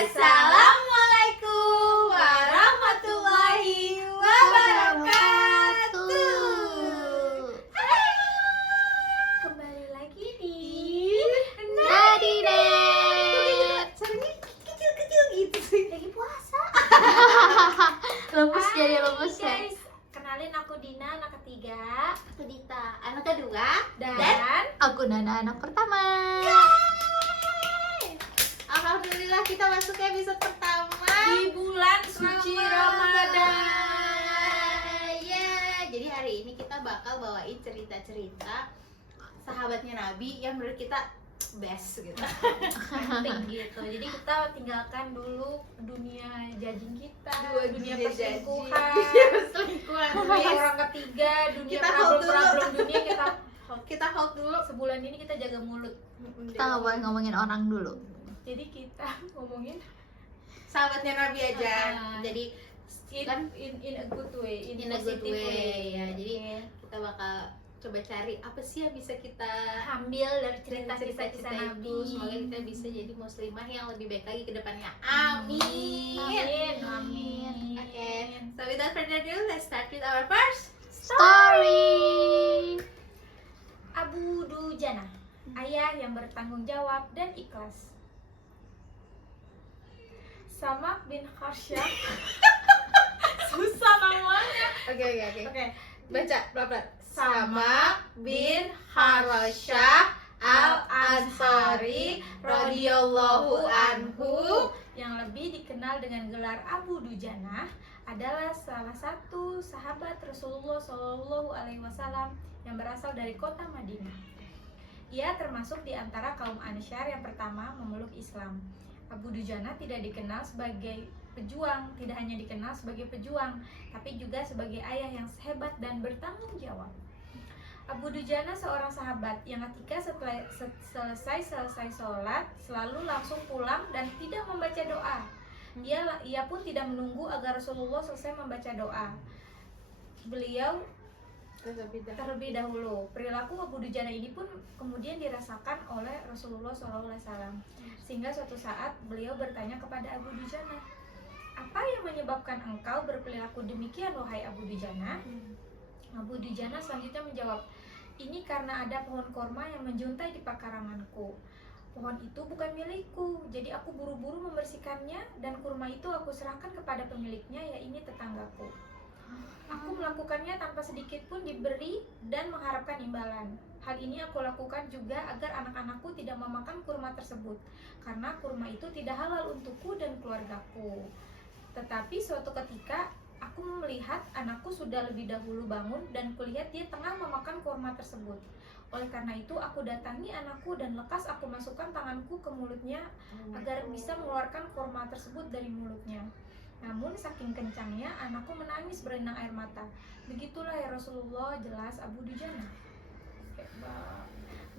Assalamualaikum warahmatullahi wabarakatuh. Kembali lagi di Nadinet. Suaranya kecil-kecil gitu sih. Lagi puasa. Lemes jadi Hai, lemes ya. guys. Kenalin aku Dina, anak ketiga. Aku Dita, anak kedua. Dan Aku Nana, anak pertama. Alhamdulillah kita masuk ke episode pertama di bulan suci Ramadan. Ya, jadi hari ini kita bakal bawain cerita-cerita sahabatnya Nabi yang menurut kita best gitu. Penting gitu. Jadi kita tinggalkan dulu dunia jajing kita, dunia Dunia perselingkuhan, selingkuhan. dunia orang ketiga, dunia Kita hold problem dunia Kita hold dulu. sebulan ini kita jaga mulut. Kita nggak boleh ngomongin orang dulu. Jadi kita ngomongin Sahabatnya Nabi aja. Jadi in a good way, in a good positive way ya. Jadi Oke. kita bakal coba cari apa sih yang bisa kita Ambil dari cerita kisah Nabi. itu. Semoga kita bisa jadi muslimah yang lebih baik lagi ke depannya. Amin. Amin. Oke. So without further ado, let's start with our first Story. Abu Dujana, ayah yang bertanggung jawab dan ikhlas. Samak bin Harsyah. Susah namanya. Oke. Baca pelan-pelan. Samak bin Harasyah Al-Ansari radhiyallahu anhu, yang lebih dikenal dengan gelar Abu Dujana, adalah salah satu sahabat Rasulullah Shallallahu Alaihi Wasallam yang berasal dari kota Madinah. Ia termasuk di antara kaum Ansyar yang pertama memeluk Islam. Abu Dujana tidak dikenal sebagai pejuang, tidak hanya dikenal sebagai pejuang, tapi juga sebagai ayah yang hebat dan bertanggung jawab. Abu Dujana seorang sahabat yang ketika selesai sholat selalu langsung pulang dan tidak membaca doa. Ia pun tidak menunggu agar Rasulullah selesai membaca doa. Beliau terlebih dahulu. Perilaku Abu Dujana ini pun kemudian dirasakan oleh Rasulullah SAW. Sehingga suatu saat beliau bertanya kepada Abu Dujana, "Apa yang menyebabkan engkau berperilaku demikian, wahai Abu Dujana?" Abu Dujana selanjutnya menjawab, "Ini karena ada pohon korma yang menjuntai di pekaranganku. Pohon itu bukan milikku, jadi aku buru-buru membersihkannya dan kurma itu aku serahkan kepada pemiliknya, yaitu tetanggaku. Aku melakukannya tanpa sedikit pun diberi dan mengharapkan imbalan. Hal ini aku lakukan juga agar anak-anakku tidak memakan kurma tersebut, karena kurma itu tidak halal untukku dan keluargaku. Tetapi suatu ketika aku melihat anakku sudah lebih dahulu bangun dan kulihat dia tengah memakan kurma tersebut. Oleh karena itu aku datangi anakku dan lekas aku masukkan tanganku ke mulutnya agar bisa mengeluarkan kurma tersebut dari mulutnya. Namun saking kencangnya anakku menangis berenang air mata. Begitulah ya Rasulullah, jelas Abu Dujana."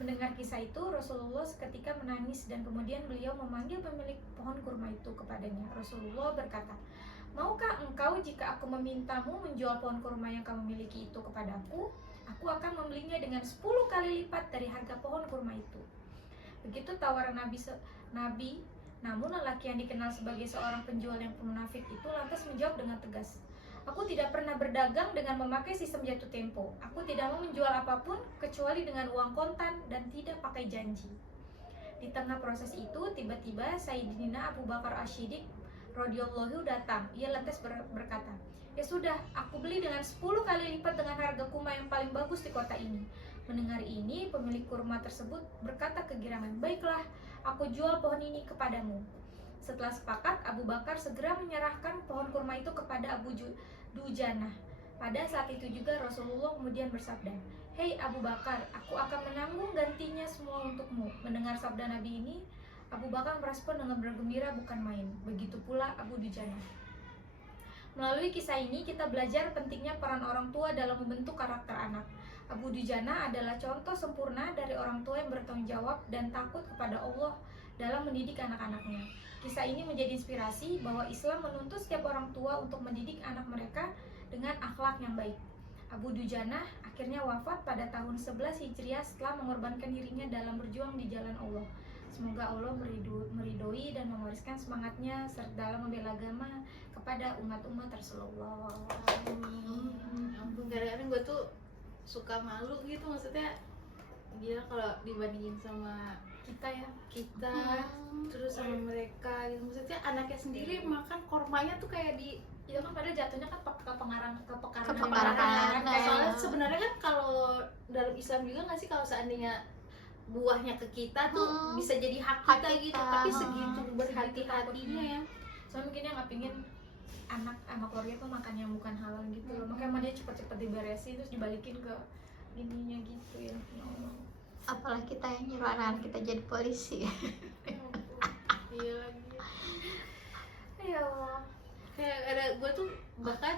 Mendengar kisah itu, Rasulullah seketika menangis dan kemudian beliau memanggil pemilik pohon kurma itu kepadanya. Rasulullah berkata, "Maukah engkau jika aku memintamu menjual pohon kurma yang kamu miliki itu kepadaku? Aku akan membelinya dengan 10 kali lipat dari harga pohon kurma itu." Begitu tawaran Nabi, namun lelaki yang dikenal sebagai seorang penjual yang munafik itu lantas menjawab dengan tegas, "Aku tidak pernah berdagang dengan memakai sistem jatuh tempo. Aku tidak mau menjual apapun kecuali dengan uang kontan dan tidak pakai janji." Di tengah proses itu, tiba-tiba Sayyidina Abu Bakar As-Siddiq radhiyallahu datang. Ia lantas berkata, "Ya sudah, aku beli dengan 10 kali lipat dengan harga kurma yang paling bagus di kota ini." Mendengar ini, pemilik kurma tersebut berkata kegirangan, "Baiklah, aku jual pohon ini kepadamu." Setelah sepakat, Abu Bakar segera menyerahkan pohon kurma itu kepada Abu Dujana. Pada saat itu juga Rasulullah kemudian bersabda, "Hei Abu Bakar, aku akan menanggung gantinya semua untukmu." Mendengar sabda Nabi ini, Abu Bakar merespon dengan bergembira bukan main. Begitu pula Abu Dujana. Melalui kisah ini kita belajar pentingnya peran orang tua dalam membentuk karakter anak. Abu Dujana adalah contoh sempurna dari orang tua yang bertanggung jawab dan takut kepada Allah dalam mendidik anak-anaknya. Kisah ini menjadi inspirasi bahwa Islam menuntut setiap orang tua untuk mendidik anak mereka dengan akhlak yang baik. Abu Dujana akhirnya wafat pada tahun 11 Hijriah setelah mengorbankan dirinya dalam berjuang di jalan Allah. Semoga Allah meridoi dan mewariskan semangatnya serta dalam membela agama kepada umat-umat Rasulullah. Ampun, kadang-kadang gue tuh suka malu gitu, maksudnya gila kalau dibandingin sama Kita ya, kita terus sama mereka gitu. Maksudnya anaknya sendiri makan kormanya tuh kayak di itu kan pada jatuhnya kan ke Kepekarangan. pekarangan kayak soalnya sebenarnya kan kalau dalam Islam juga nggak sih kalau seandainya buahnya ke kita tuh bisa jadi hak kita gitu, kita. tapi segitu berhati-hatinya ya. soalnya mungkin dia nggak pingin anak sama keluarga tuh makan yang bukan halal gitu loh, makanya dia cepet-cepet diberesin terus dibalikin ke ininya gitu ya. Ya Allah. Apalagi kita yang nyuruh anak kita jadi polisi. Iya lagi. Ya Allah. Kayak ada gue tuh bahkan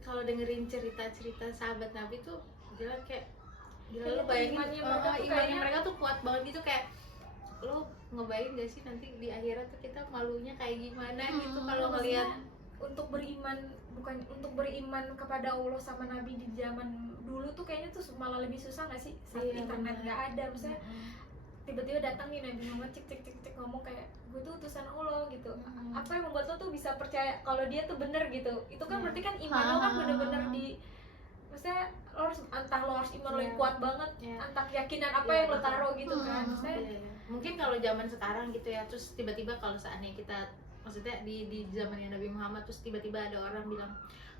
kalau dengerin cerita-cerita sahabat Nabi tuh gila kayak gila lu bayangin Imannya mereka tuh imannya kayaknya- mereka tuh kuat banget gitu, kayak lu ngebayangin gak sih nanti di akhirat tuh kita malunya kayak gimana gitu kalau ngelihat Untuk beriman, bukan untuk beriman kepada Allah sama Nabi di zaman dulu tuh kayaknya tuh malah lebih susah nggak sih saat Iya, internet benar. nggak ada, misalnya tiba-tiba datang nih Nabi Muhammad cek ngomong kayak gue tuh utusan Allah gitu. Apa yang membuat lo tuh bisa percaya kalau dia tuh bener gitu? Itu kan berarti kan iman lo kan bener-bener di, maksudnya lo harus entah lo harus iman lo yang Iya. kuat banget, Iya. entah keyakinan apa Iya, yang lo betul. taruh gitu kan. Maksudnya Iya, iya. Mungkin kalau zaman sekarang gitu ya, terus tiba-tiba kalau seandainya kita, maksudnya di zamannya Nabi Muhammad, terus tiba-tiba ada orang bilang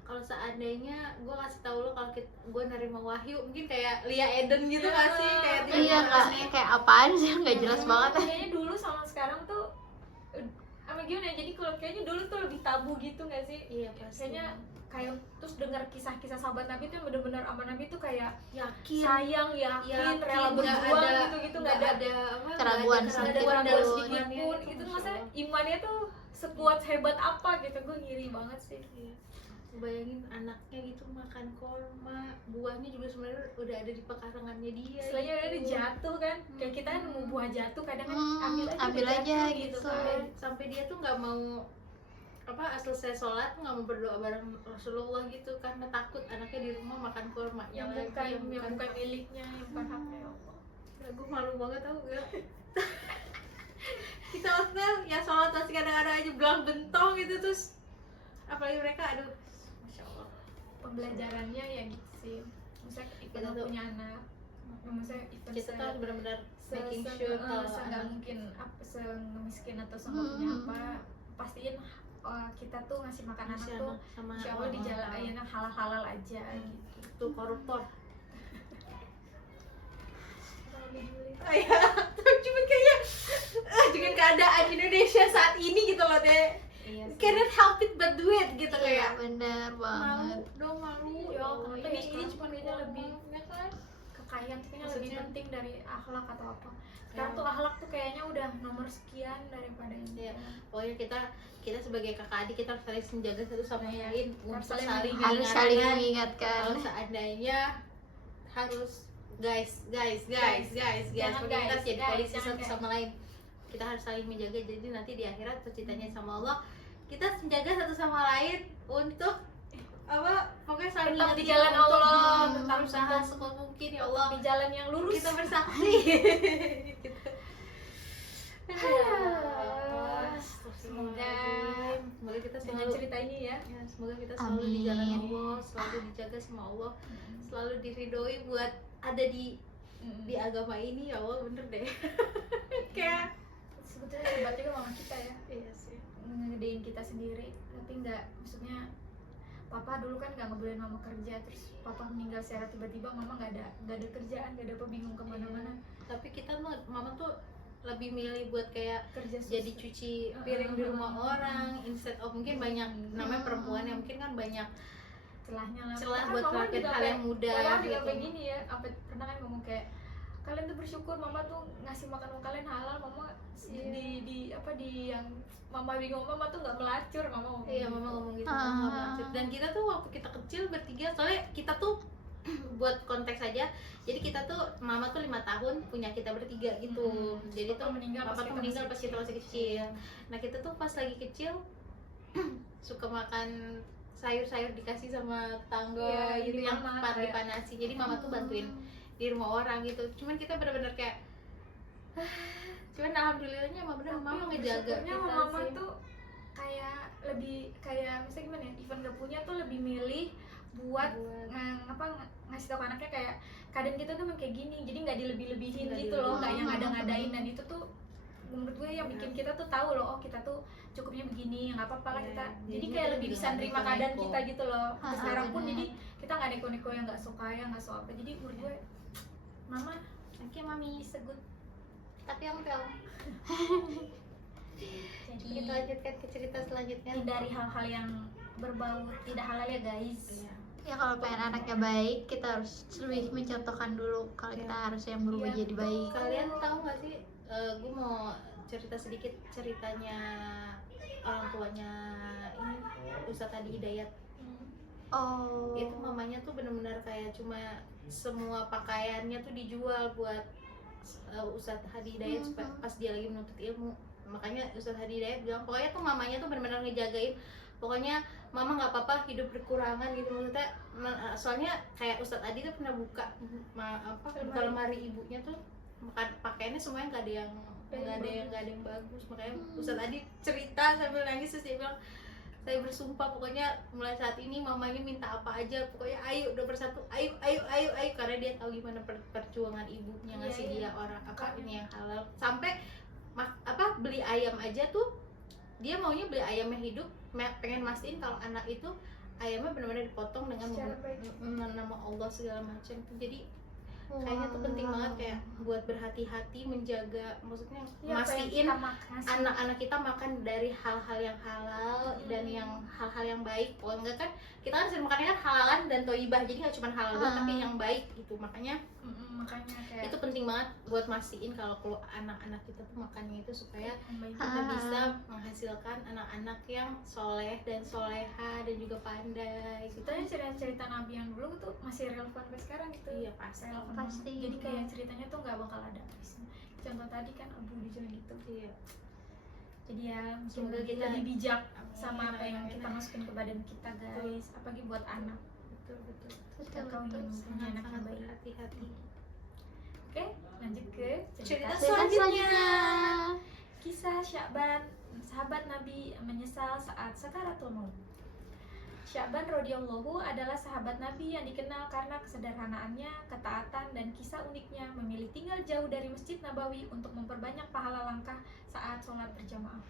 kalau seandainya gue kasih tahu lo kalau gue nerima wahyu, mungkin kayak Lia Eden gitu nggak sih, kayak Iya tiba-tiba nggak, aneh. kayak apaan sih, nggak jelas banget. Kayaknya dulu sama sekarang tuh apa gimana ya? Jadi kalau kayaknya dulu tuh lebih tabu gitu nggak sih? Iya pasti. Kayaknya kayak terus dengar kisah-kisah sahabat Nabi tuh yang bener-bener sama Nabi tuh kayak yakin, sayang, yakin, rela nggak berjuang ada- gitu-gitu, nggak ada apa, keraguan nggak nggak ada sedikit keraguan pun. sedikit pun Masya itu maksudnya Allah. imannya tuh sekuat hebat apa gitu, gue ngiri banget sih. Iya. Bayangin anaknya gitu makan korma, buahnya juga sebenarnya udah ada di pekarangannya dia. Istilahnya udah gitu. jatuh kan, kayak kita kan nemu buah jatuh kadang kan ambil udah aja jatuh gitu. kan. Sampai dia tuh nggak mau apa, selesai sholat tuh nggak mau berdoa bareng Rasulullah gitu karena takut anaknya di rumah makan korma yang bukan miliknya, yang bukan haknya. Ya Allah. Gue malu banget tau gak. Kita waktu ya sholat masih kadang-kadang aja belang bentong gitu, terus apalagi mereka, aduh Masya Allah. Pembelajarannya ya gitu sih, misalnya Kita kita tuh- punya anak, misalnya Kita tuh harus benar-benar making sure kalau nggak anak mungkin apa semiskin atau nggak punya apa, pastiin kita tuh ngasih makan anak masih tuh anak sama insya Allah di jalan yang halal aja gitu. tuh koruptor. Alhamdulillah. Iya, cuma kayaknya dengan keadaan Indonesia saat ini gitu loh deh, Iya sih. cannot help it but do it gitu, Iya kayak bener malu banget. dong, malu. Ya, Allah, ini sekarang cuma kayaknya lebih ya kan? kekayaan tuh kayaknya lebih Maksudnya- penting dari akhlak atau apa. Sekarang Ya. tuh akhlak tuh kayaknya udah nomor sekian daripada ini. Iya. Pokoknya kita sebagai kakak adik kita harus saling menjaga satu sama Iya. lain, Harus untuk saling saling Harus saling mengingatkan. mengingatkan. Kalau seandainya harus guys Guys. Jangan pokoknya kita guys, jadi guys, polisi jangan satu guys. sama lain, kita harus saling menjaga, jadi nanti di akhirat tercintanya sama Allah kita menjaga satu sama lain untuk apa, pokoknya saling Tetap di ingetin jalan untuk Allah, tetap berusaha untuk- sekuat mungkin ya Allah Di jalan yang lurus. kita bersaksi. Gitu. Semoga Semoga kita dengan selalu cerita ini ya. ya, semoga kita selalu di jalan Amin. Allah, selalu dijaga sama Allah, selalu diridhoi buat ada di agama ini ya Allah, bener deh. Kayak Sebetulnya hebat juga mama kita ya, iya sih. ngegedein kita sendiri, tapi nggak, maksudnya papa dulu kan nggak ngebolehin mama kerja, terus papa meninggal secara tiba-tiba, mama nggak ada kerjaan, nggak ada apa, bingung kemana-mana. Tapi kita tuh, mama tuh lebih milih buat kayak Kerja jadi cuci piring di rumah orang instead of, mungkin banyak namanya perempuan yang mungkin kan banyak celahnya lah. celah Kan buat mama ngelakuin juga hal kayak- yang mudah mama juga gitu. kayak gini ya, apa pernah kan ngomong kayak kalian tuh bersyukur mama tuh ngasih makan kalian halal, mama di apa di yang mama bingung, mama tuh nggak melacur, mama ngomong Iya, gitu. mama ngomong gitu. Ah. Mama maksud. Dan kita tuh waktu kita kecil bertiga, soalnya kita tuh buat konteks aja. Jadi kita tuh mama tuh 5 tahun punya kita bertiga gitu. Jadi Papa tuh meninggal papa pas tuh kita meninggal masih pas kita masih kecil. Nah, kita tuh pas lagi kecil suka makan sayur-sayur dikasih sama tetangga Iya, gitu jadi yang mama cepat kayak- dipanasi. Jadi mama tuh bantuin di rumah orang gitu. Cuman kita benar-benar kayak Cuman alhamdulillahnya emang bener Tapi mama ngejaga bersyukurnya kita mama sih. tuh kayak lebih kayak misalnya gimana ya, even gak punya tuh lebih milih buat ngasih tau ke anaknya kayak keadaan kita tuh emang kayak gini, jadi nggak dilebih-lebihin Nggak gitu loh, nggak yang dilebih-lebihin. ngada-ngadain. Dan itu tuh menurut gue yang bikin kita tuh tahu loh, oh kita tuh cukupnya begini, nggak apa-apa lah Iya, kita. jadi Jadi kita kayak lebih juga bisa nggak nerima neko-neko. keadaan kita gitu loh. Sampai sekarang pun bener. jadi kita nggak neko-neko yang nggak suka ya nggak suka apa. Jadi menurut gue mama Oke mami, is a good. tapi yang film. Jadi Kita lanjutkan ke cerita selanjutnya. hindari hal-hal yang berbau tidak halal ya guys. Iya. Ya kalau pengen anaknya baik, kita harus lebih mencontohkan dulu kalau kita harus yang berubah Iya. jadi baik. Kalian tahu nggak sih? Gue mau cerita sedikit ceritanya orang tuanya ini Ustadz Adi Hidayat. Oh. Itu mamanya tuh benar-benar kayak cuma semua pakaiannya tuh dijual buat Ustadz Hadi Hidayat supaya pas dia lagi menuntut ilmu. Makanya Ustadz Hadi Hidayat bilang pokoknya tuh mamanya tuh benar-benar ngejagain, pokoknya mama nggak apa-apa hidup berkurangan gitu maksudnya. Soalnya kayak Ustadz Adi tuh pernah buka buka lemari ibunya tuh pakaiannya semuanya nggak ada yang bagus. Makanya Ustadz Adi cerita sambil nangis, terus dia bilang, saya bersumpah pokoknya mulai saat ini mamanya minta apa aja pokoknya ayo udah bersatu, ayo karena dia tahu gimana perjuangan ibunya ngasih dia orang ini yang halal. Sampai beli ayam aja tuh dia maunya beli ayamnya hidup, pengen mastiin kalau anak itu ayamnya benar-benar dipotong dengan nama Allah segala macam. Jadi kayaknya tuh penting banget kayak buat berhati-hati menjaga, maksudnya mastiin anak-anak kita makan dari hal-hal yang halal dan yang hal-hal yang baik. Kalau enggak kan kita kan sering makannya kan halalan dan toibah, jadi nggak cuma halal doang tapi yang baik gitu. Makanya kayak itu penting banget buat mastiin kalau anak-anak kita tuh makannya itu supaya kita bisa menghasilkan anak-anak yang soleh dan soleha dan juga pandai gitu. Sebetulnya cerita-cerita Nabi yang dulu tuh masih relevan sampai sekarang gitu. Iya pasti. Relevan Pasti. banget. Jadi kayak ceritanya tuh nggak bakal ada habisnya. Contoh tadi kan Abu Dujan gitu. Iya. Jadi ya Semoga mungkin kita lebih bijak Amin, sama apa yang amin. kita masukin ke badan kita guys, apalagi buat anak. Betul. Jika kau ingin punya anak yang Sangat baik. berhati-hati. Oke, lanjut ke Cerita Selanjutnya. Kisah Sya'ban, sahabat Nabi menyesal saat sakaratul maut. Sya'ban radhiyallahu adalah sahabat Nabi yang dikenal karena kesederhanaannya, ketaatan, dan kisah uniknya memilih tinggal jauh dari Masjid Nabawi untuk memperbanyak pahala langkah saat sholat berjamaah.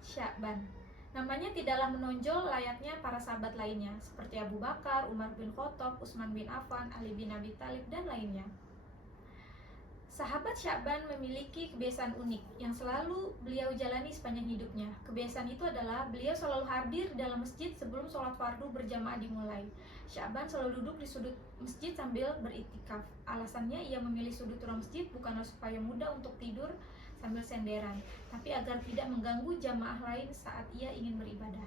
Sya'ban, namanya tidaklah menonjol layaknya para sahabat lainnya seperti Abu Bakar, Umar bin Khattab, Utsman bin Affan, Ali bin Abi Thalib, dan lainnya. Sahabat Sya'ban memiliki kebiasaan unik yang selalu beliau jalani sepanjang hidupnya. Kebiasaan itu adalah beliau selalu hadir dalam masjid sebelum sholat fardu berjamaah dimulai. Sya'ban selalu duduk di sudut masjid sambil beriktikaf. Alasannya ia memilih sudut ruang masjid bukanlah supaya mudah untuk tidur sambil senderan, tapi agar tidak mengganggu jamaah lain saat ia ingin beribadah.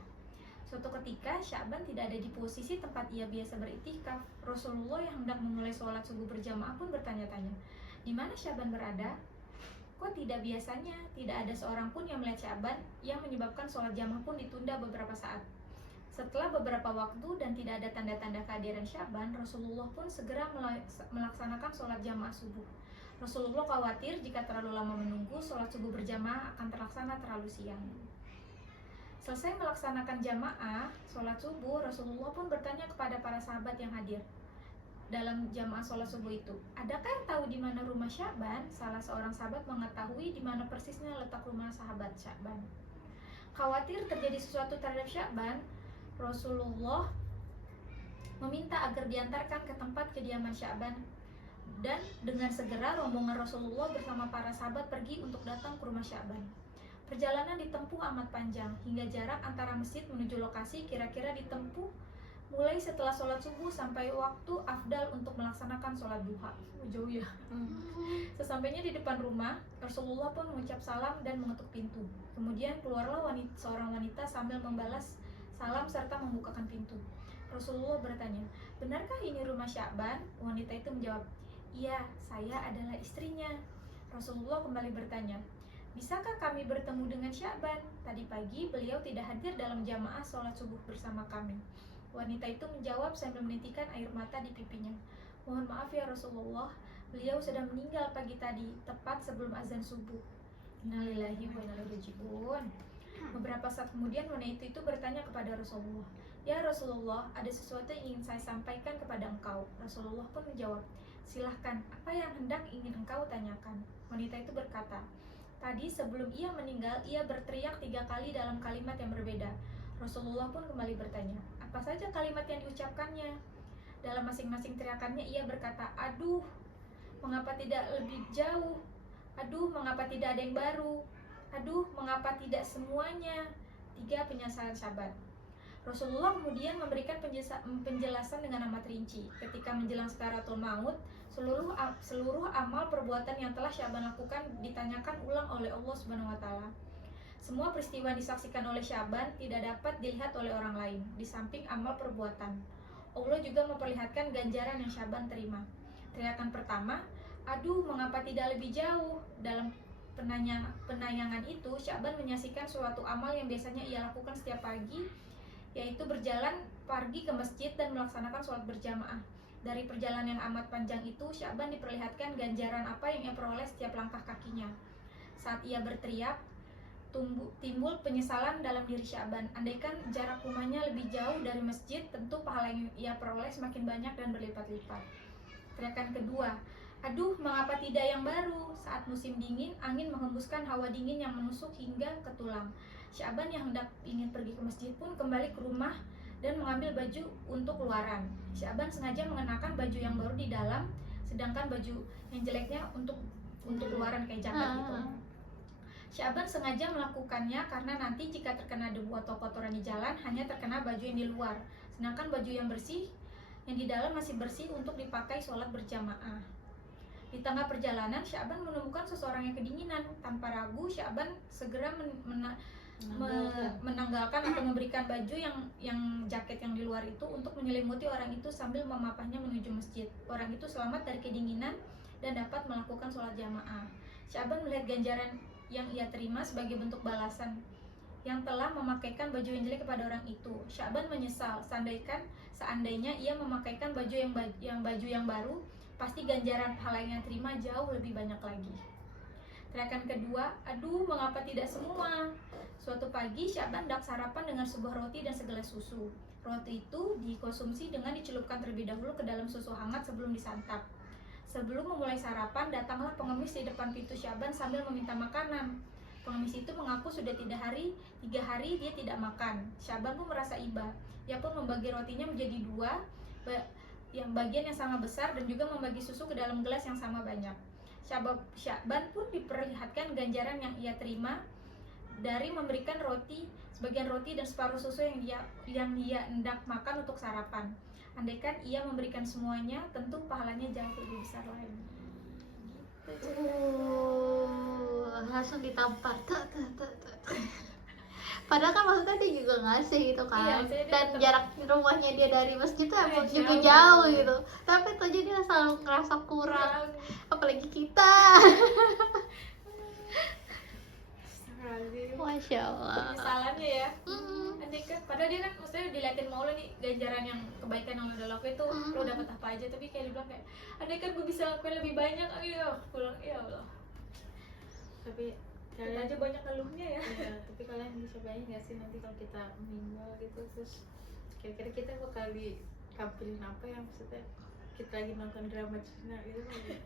Suatu ketika Sya'ban tidak ada di posisi tempat ia biasa beriktikaf. Rasulullah yang hendak memulai sholat subuh berjamaah pun bertanya-tanya, di mana Sya'ban berada? Kok tidak biasanya tidak ada seorang pun yang melihat Sya'ban, yang menyebabkan sholat jamaah pun ditunda beberapa saat. Setelah beberapa waktu dan tidak ada tanda-tanda kehadiran Sya'ban, Rasulullah pun segera melaksanakan sholat jamaah subuh. Rasulullah khawatir jika terlalu lama menunggu, sholat subuh berjamaah akan terlaksana terlalu siang. Selesai melaksanakan jamaah sholat subuh, Rasulullah pun bertanya kepada para sahabat yang hadir dalam jamaah sholat subuh itu, adakah yang tahu di mana rumah Sya'ban? Salah seorang sahabat mengetahui di mana persisnya letak rumah sahabat Sya'ban. Khawatir terjadi sesuatu terhadap Sya'ban, Rasulullah meminta agar diantarkan ke tempat kediaman Sya'ban, dan dengan segera rombongan Rasulullah bersama para sahabat pergi untuk datang ke rumah Sya'ban. Perjalanan ditempuh amat panjang, hingga jarak antara masjid menuju lokasi kira-kira ditempuh mulai setelah sholat subuh sampai waktu afdal untuk melaksanakan sholat duha. Jauh ya. Sesampainya di depan rumah, Rasulullah pun mengucap salam dan mengetuk pintu. Kemudian keluarlah seorang wanita sambil membalas salam serta membukakan pintu. Rasulullah bertanya, benarkah ini rumah Sya'ban? Wanita itu menjawab, iya, saya adalah istrinya. Rasulullah kembali bertanya, bisakah kami bertemu dengan Sya'ban? Tadi pagi beliau tidak hadir dalam jamaah sholat subuh bersama kami. Wanita itu menjawab sambil menitikkan air mata di pipinya, mohon maaf ya Rasulullah, beliau sedang meninggal pagi tadi, tepat sebelum azan subuh. Innalillahi wa inna ilaihi raji'un. Beberapa saat kemudian wanita itu bertanya kepada Rasulullah, "Ya Rasulullah, ada sesuatu yang ingin saya sampaikan kepada engkau." Rasulullah pun menjawab, "Silahkan, apa yang hendak ingin engkau tanyakan?" Wanita itu berkata, "Tadi sebelum ia meninggal, ia berteriak 3 kali dalam kalimat yang berbeda." Rasulullah pun kembali bertanya, "Apa saja kalimat yang diucapkannya?" Dalam masing-masing teriakannya ia berkata, "Aduh, mengapa tidak lebih jauh? Aduh, mengapa tidak ada yang baru? Aduh, mengapa tidak semuanya?" 3 penyesalan sahabat. Rasulullah kemudian memberikan penjelasan dengan amat rinci. Ketika menjelang sakaratul maut, seluruh amal perbuatan yang telah Sya'ban lakukan ditanyakan ulang oleh Allah Subhanahu wa taala. Semua peristiwa yang disaksikan oleh Sya'ban tidak dapat dilihat oleh orang lain, di samping amal perbuatan. Allah juga memperlihatkan ganjaran yang Sya'ban terima. Teriakan pertama, "Aduh, mengapa tidak lebih jauh?" Dalam penayangan itu, Sya'ban menyaksikan suatu amal yang biasanya ia lakukan setiap pagi, yaitu berjalan pergi ke masjid dan melaksanakan sholat berjamaah. Dari perjalanan yang amat panjang itu, Sya'ban diperlihatkan ganjaran apa yang ia peroleh setiap langkah kakinya. Saat ia berteriak, timbul penyesalan dalam diri Sya'ban. Andaikan jarak rumahnya lebih jauh dari masjid, tentu pahala yang ia peroleh semakin banyak dan berlipat-lipat. Teriakan kedua, "Aduh, mengapa tidak yang baru?" Saat musim dingin, angin menghembuskan hawa dingin yang menusuk hingga ke tulang. Sya'ban yang hendak ingin pergi ke masjid pun kembali ke rumah dan mengambil baju untuk keluaran. Sya'ban sengaja mengenakan baju yang baru di dalam, sedangkan baju yang jeleknya untuk keluaran kayak jaket gitu. Sya'ban sengaja melakukannya karena nanti jika terkena debu atau kotoran di jalan, hanya terkena baju yang di luar, sedangkan baju yang bersih yang di dalam masih bersih untuk dipakai sholat berjamaah. Di tengah perjalanan, Sya'ban menemukan seseorang yang kedinginan. Tanpa ragu, Sya'ban segera menanggalkan atau memberikan baju yang jaket yang di luar itu untuk menyelimuti orang itu sambil memapahnya menuju masjid. Orang itu selamat dari kedinginan dan dapat melakukan sholat jamaah. Sya'ban melihat ganjaran yang ia terima sebagai bentuk balasan yang telah memakaikan baju yang jelek kepada orang itu. Sya'ban menyesal, seandainya ia memakaikan baju yang baru, pasti ganjaran pahala yang terima jauh lebih banyak lagi. Teriakan kedua, "Aduh, mengapa tidak semua?" Suatu pagi, Sya'ban hendak sarapan dengan sebuah roti dan segelas susu. Roti itu dikonsumsi dengan dicelupkan terlebih dahulu ke dalam susu hangat sebelum disantap. Sebelum memulai sarapan, datanglah pengemis di depan pintu Sya'ban sambil meminta makanan. Pengemis itu mengaku sudah 3 hari dia tidak makan. Sya'ban pun merasa iba. Ia pun membagi rotinya menjadi 2, yang bagian yang sama besar, dan juga membagi susu ke dalam gelas yang sama banyak. Sya'ban pun diperlihatkan ganjaran yang ia terima dari memberikan sebagian roti dan separuh susu yang dia hendak makan untuk sarapan. Andaikan ia memberikan semuanya, tentu pahalanya jauh lebih besar lagi. Langsung ditampar. Padahal kan maksudnya dia juga ngasih gitu kan. Iya, dan jarak rumahnya dia dari masjid tuh emang jauh. juga jauh gitu. Tapi tuh jadi dia selalu ngerasa kurang. Apalagi kita. Masya Allah. Penyesalannya ya. Andaikan, padahal dia kan maksudnya diliatin mau nih ganjaran yang kebaikan yang lo udah lakuin tuh lo dapat apa aja, tapi kayak dibilang kayak andaikan gue bisa lakuin lebih banyak, pulang ya Allah. Tapi Kita kalian aja banyak ngeluhnya ya. Iya, tapi kalian bisa bayangin gak sih nanti kalau kita meninggal gitu, terus kira-kira kita bakal ditampilin apa yang maksudnya kita lagi nonton drama Cina gitu kan?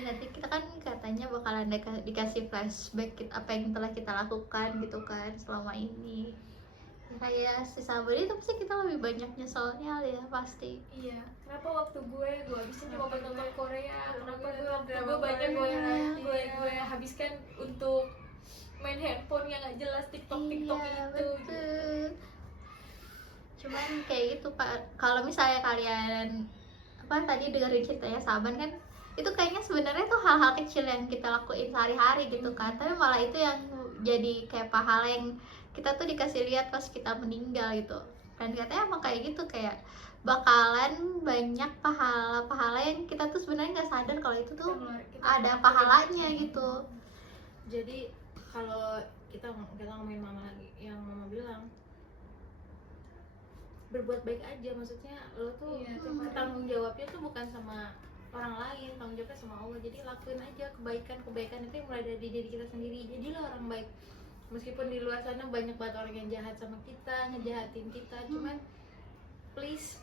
Nanti kita kan katanya bakalan dikasih flashback apa yang telah kita lakukan gitu kan selama ini. Kayak si sabar itu pasti kita lebih banyak nyeselnya ya pasti. Iya, kenapa waktu gue habisin cuma buat nonton Korea, kenapa waktu drama gue banyak Korea. gue habiskan untuk main handphone yang gak jelas, TikTok Iya, itu. betul. Cuman kayak gitu Pak, kalau misalnya kalian tadi dengerin ceritanya Saban kan, itu kayaknya sebenarnya tuh hal-hal kecil yang kita lakuin sehari-hari gitu kan, tapi malah itu yang jadi kayak pahala yang kita tuh dikasih lihat pas kita meninggal gitu. Dan katanya emang kayak gitu, kayak bakalan banyak pahala-pahala yang kita tuh sebenarnya nggak sadar kalau itu tuh ada pahalanya gitu. Jadi kalau kita ngomongin mama lagi, yang mama bilang berbuat baik aja, maksudnya lo tuh Iya, tiap hari. tanggung jawabnya tuh bukan sama orang lain, tanggung jawabnya sama Allah. Jadi lakuin aja kebaikan itu yang mulai dari diri kita sendiri. Jadilah orang baik, meskipun di luar sana banyak banget orang yang jahat sama kita, ngejahatin kita, cuman please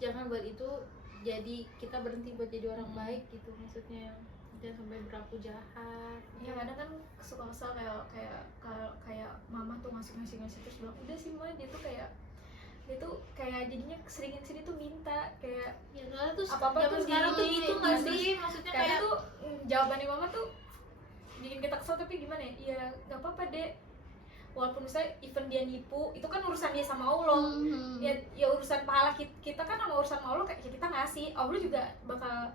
jangan buat itu jadi kita berhenti buat jadi orang baik gitu, maksudnya jangan sampai berlaku jahat. Ya kadang kan suka kesel kayak mama tuh ngasih terus bilang udah sih Ma, dia tuh kayak jadinya seringin sini tuh minta kayak Ya soalnya tuh apa-apa zaman tuh sekarang tuh di- gitu nggak terus sih, maksudnya kadang kayak tuh jawabannya mama tuh bikin kita kesel, tapi gimana ya, ya nggak apa-apa deh, walaupun misalnya even dia nipu itu kan urusan dia sama Allah. Ya urusan pahala kita kan sama urusan Allah, kayak kita ngasih Allah juga bakal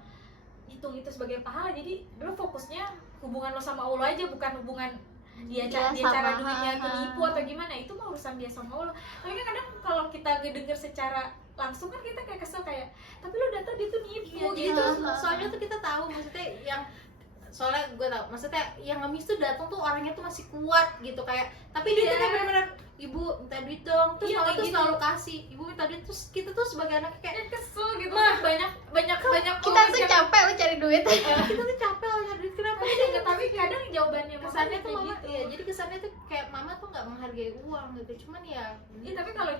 hitung itu sebagai pahala. Jadi lo fokusnya hubungan lo sama Allah aja, bukan hubungan dia Iya, cara sama, duitnya ha, kenipu atau gimana, itu mah urusan dia sama Allah. Tapi kan kadang kalau kita ngedenger secara langsung kan kita kayak kesel kayak tapi lo data dia tuh nipu iya, jadi gitu. tuh soalnya tuh kita tahu, maksudnya yang soalnya gue tau, maksudnya yang ngemis tuh datang tuh orangnya tuh masih kuat gitu, kayak tapi dia tuh kayak bener-bener ibu minta duit dong, terus Iya, mama kayak tuh gitu. selalu kasih, ibu minta duit, terus kita tuh sebagai anak kayak Kesel gitu. Mah, banyak kita orang tuh yang- capek lo cari duit. kita tuh capek loh nyari duit, kenapa sih? tapi kadang jawabannya mama Kesannya tuh kayak mama, gitu. ya jadi kesannya tuh kayak mama tuh nggak menghargai uang gitu, cuman ya Iya, tapi kalau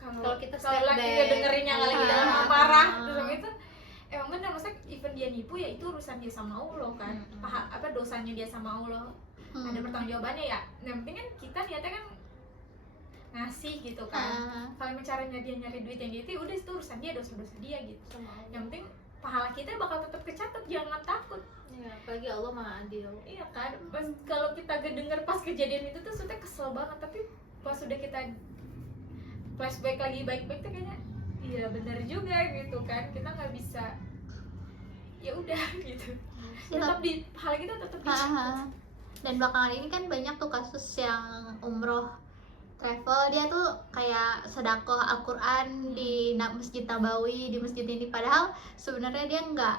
Kalau kita kalau step lagi back, ngedengerin yang lagi iya. dalam marah terus sama itu emang bener, maksudnya even dia nipu ya itu urusan dia sama Allah kan. Dosanya dia sama Allah ada pertanggungjawabannya ya. Yang penting kan kita niatnya kan ngasih gitu kan. Kalau caranya dia nyari duit yang gitu udah itu urusan dia, dosa-dosa dia gitu. sama Allah. Yang penting pahala kita bakal tetap kecatat, jangan takut. Ya, apalagi Allah maha adil. Iya kan, pas kalau kita denger pas kejadian itu tuh sudah kesel banget, tapi pas sudah kita flashback lagi baik-baik tuh kayaknya iya benar juga gitu kan, kita nggak bisa ya udah gitu, tetap di pahala kita tetap dicatat. Dan belakangan ini kan banyak tuh kasus yang umroh travel, dia tuh kayak sedekah Al-Quran di Masjid Nabawi, di masjid ini, padahal sebenarnya dia nggak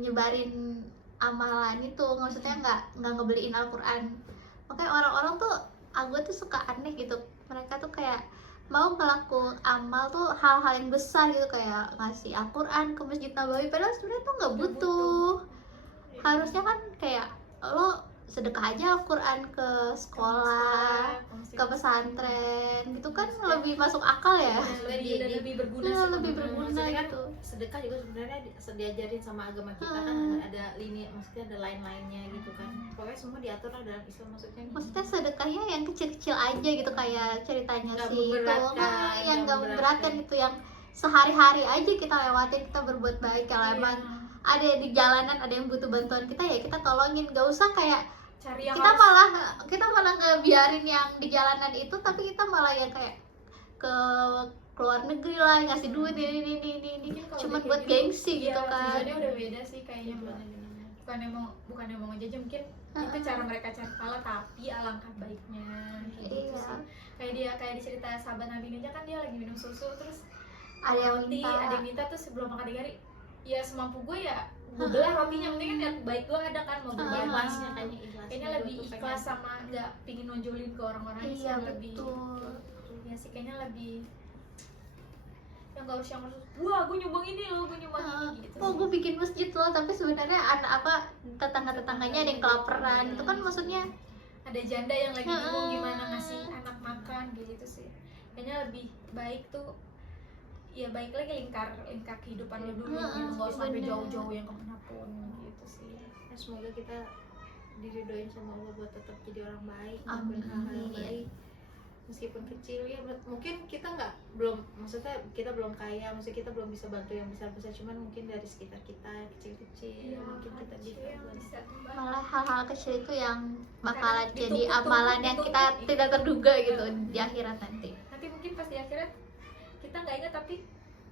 nyebarin amalan itu, maksudnya nggak ngebeliin Al-Quran. Makanya orang-orang tuh aku tuh suka aneh gitu, mereka tuh kayak mau ngelaku amal tuh hal-hal yang besar gitu, kayak ngasih Al-Quran ke Masjid Nabawi, padahal sebenarnya tuh nggak butuh. Harusnya kan kayak lo sedekah aja Al-Quran ke sekolah, ke pesantren gitu kan lebih masuk akal ya. lebih berguna Nah, sih, lebih bener. berguna Maksudnya kan gitu. sedekah juga sebenarnya diajarin sama agama kita kan, ada lini, maksudnya ada lain-lainnya gitu kan, pokoknya semua diatur lah dalam Islam, Maksudnya sedekahnya yang kecil-kecil aja gitu, kayak ceritanya Nggak sih itu memberatkan, yang nggak nggak memberatkan gitu, yang sehari-hari aja kita lewatin, kita berbuat baik. Kalau Iya. emang ada di jalanan ada yang butuh bantuan kita, ya kita tolongin, gak usah kayak Cari yang kita malah ngebiarin yang di jalanan itu, tapi kita malah yang kayak ke keluar negeri lah ngasih duit ini Mungkin kalau cuman udah buat kayak gengsi iya, gitu kan. tujuannya udah beda sih kayaknya, bukan yang mau ngejajah, mungkin itu cara mereka cari pahala, tapi alangkah baiknya kayak gitu Iya. sih. Kayak di cerita sahabat Nabi Ninja kan, dia lagi minum susu terus Ada yang ada yang minta tuh sebelum makan di hari, ya semampu gue ya gue belah rotinya, penting kan niat baik gue ada kan, mau berbagi. ikhlasnya kayaknya Lebih ikhlas sama nggak pingin nonjolin ke orang-orang sih, Iya yang lebih betul. ya sih kayaknya lebih yang gak harus wah gue nyumbang ini loh, gue nyumbang ini gitu. Oh, gue bikin masjid loh, tapi sebenarnya tetangga-tetangganya ada yang kelaparan. Itu kan maksudnya ada janda yang lagi bingung gimana ngasih anak makan gitu sih. Kayaknya lebih baik tuh ya baik lagi lingkar kehidupan lo dulu, gitu, nggak usah sampai bener. jauh-jauh yang kemanapun gitu sih. Ya, semoga kita diridhoin sama Allah buat tetap jadi orang baik, Amin. melakukan hal-hal yang baik meskipun kecil ya. Mungkin kita maksudnya kita belum kaya, maksudnya kita belum bisa bantu yang besar-besar, cuman mungkin dari sekitar kita kecil-kecil mungkin kita bisa bantu. malah hal-hal kecil itu yang bakalan Kadang jadi ditumpuk-tumpuk, amalan yang kita ditumpuk. tidak terduga gitu di akhirat nanti. Nanti mungkin pas di akhirat kita nggak ingat, tapi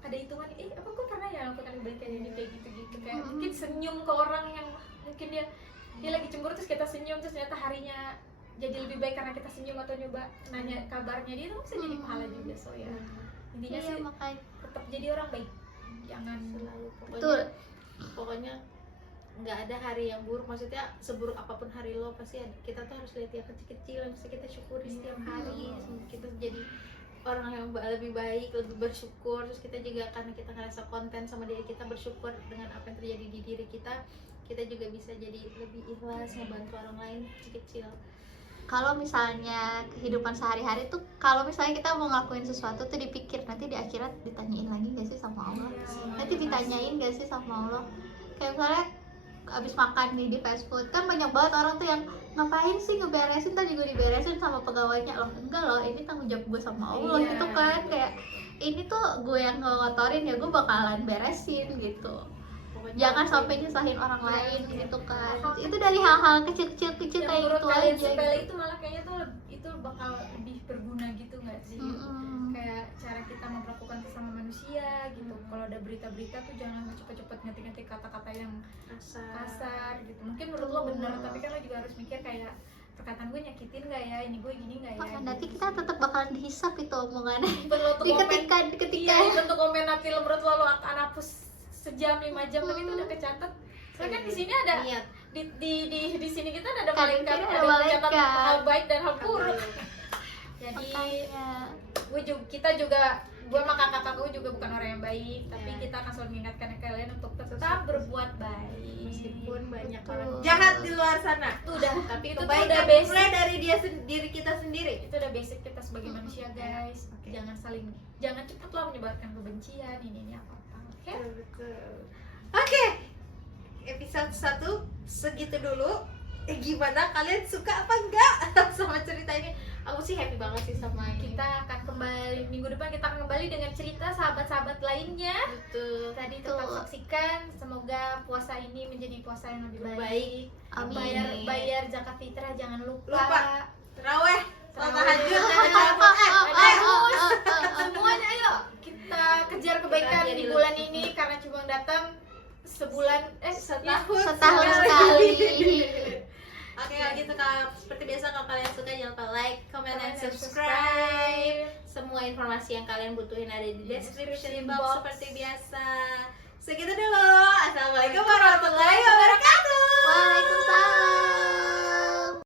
ada hitungan, apa gue pernah ya lakukan kebaikan ini kayak gitu kayak mungkin senyum ke orang yang mungkin dia lagi cemburu terus kita senyum, terus ternyata harinya jadi lebih baik karena kita senyum atau nyoba nanya kabarnya dia, tuh bisa jadi pahala juga. So ya intinya Iya, sih makanya tetap jadi orang baik, jangan Selalu betul. pokoknya nggak ada hari yang buruk, maksudnya seburuk apapun hari lo pasti kita tuh harus lihat yang kecil-kecil yang bisa kita syukuri setiap hari. Semoga kita jadi orang yang lebih baik, lebih bersyukur. Terus kita juga karena kita ngerasa konten sama diri kita, bersyukur dengan apa yang terjadi di diri kita juga bisa jadi lebih ikhlas membantu orang lain kecil-kecil. Kalau misalnya kehidupan sehari-hari tuh, kalau misalnya kita mau ngelakuin sesuatu tuh dipikir nanti di akhirat ditanyain lagi gak sih sama Allah, nanti ditanyain gak sih sama Allah. Kayak misalnya abis makan nih di fast food kan banyak banget orang tuh yang ngapain sih ngeberesin, tadi juga diberesin sama pegawainya. Loh enggak loh, ini tanggung jawab gue sama Allah gitu kan. Kayak ini tuh gue yang ngotorin ya, gue bakalan beresin gitu. Jangan sampai nyusahin orang lain gitu kan. Itu dari hal-hal kecil-kecil yang kayak menurut gitu kalian aja sepele gitu. itu malah kayaknya tuh itu bakal lebih berguna gitu nggak sih? Kayak cara kita memperlakukan sesama manusia gitu. Kalau ada berita-berita tuh jangan cepet-cepet ngetik-ngetik kata-kata yang kasar gitu. Mungkin menurut lo bener, tapi kan lo juga harus mikir kayak perkataan gue nyakitin nggak ya, ini gue gini nggak ya. Nanti kita tetap bakalan dihisap itu omongannya. Bentuk Ketika iya, bentuk komen nanti lo menurut lo akan hapus sejam 5 jam, tapi itu udah kecatat. Soalnya kan di sini ada Niat. di sini kita ada Kan malaikat, kita ada ada mencatat malaikat. hal baik dan hal buruk. Jadi kita juga, gue sama kakak gue juga bukan orang yang baik, tapi kita akan selalu mengingatkan kalian untuk tetap berbuat baik Meskipun banyak Betul. orang Jahat di luar sana. itu udah, tapi itu tuh kebaikan udah basic, Mulai dari diri kita sendiri. itu udah basic kita sebagai manusia guys. Jangan cepet lah menyebarkan kebencian ini apa-apa. Oke? Betul. Oke. Episode 1 segitu dulu. Gimana, kalian suka apa enggak sama cerita ini? aku sih happy banget sih sama ini. Kita akan kembali minggu depan, kita akan kembali dengan cerita sahabat-sahabat lainnya. Betul. Tadi tetap Betul. saksikan, semoga puasa ini menjadi puasa yang lebih baik. Amin. Bayar zakat fitrah jangan lupa. Lupa. Terawih, sholat tahajud, Terawih. dan Al-Quran. Semuanya ayo kita kejar kebaikan Kita di jadi bulan lebih- ini karena cuma datang sebulan Setahun sekali. Oke, kalau gitu, kalau seperti biasa, kalau kalian suka jangan lupa like, comment, and Comment and subscribe. Semua informasi yang kalian butuhin ada di description Description box. box seperti biasa. Segitu dulu. Assalamualaikum warahmatullahi